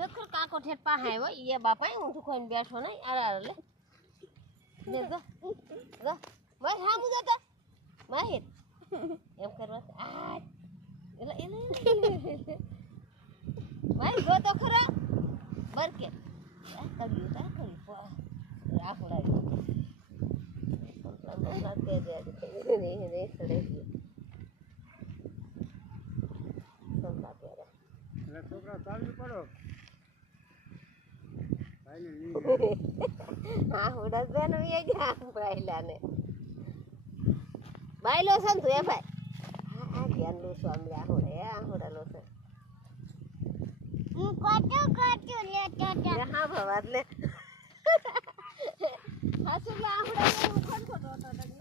દેખર કાકો ઠેઠ પાસે આવ્યો ઈ બાપા હું તો કોઈને બેઠો નહીં અરે લે લે જો જો ભાઈ હા મુજો તો માહિર એમ કરવા આ એટલે એટલે ભાઈ ગો તો ખરા બરકે આ કર્યું તા કર્યું રાખડાવી સંપલા કે દે ને સડે સંપલા કે એટલે છોકરા ચાલુ કરો હા ઉડસ બેન વી ગયા બાયલાને બાયલો છે ને તું એ ભાઈ આ ધ્યાન લો છો અમને આહોડે લો છે હું કોટો લેતો હતો હા ભવાદ લે હા સુલા આહોડે હું કોણ કોટો હતો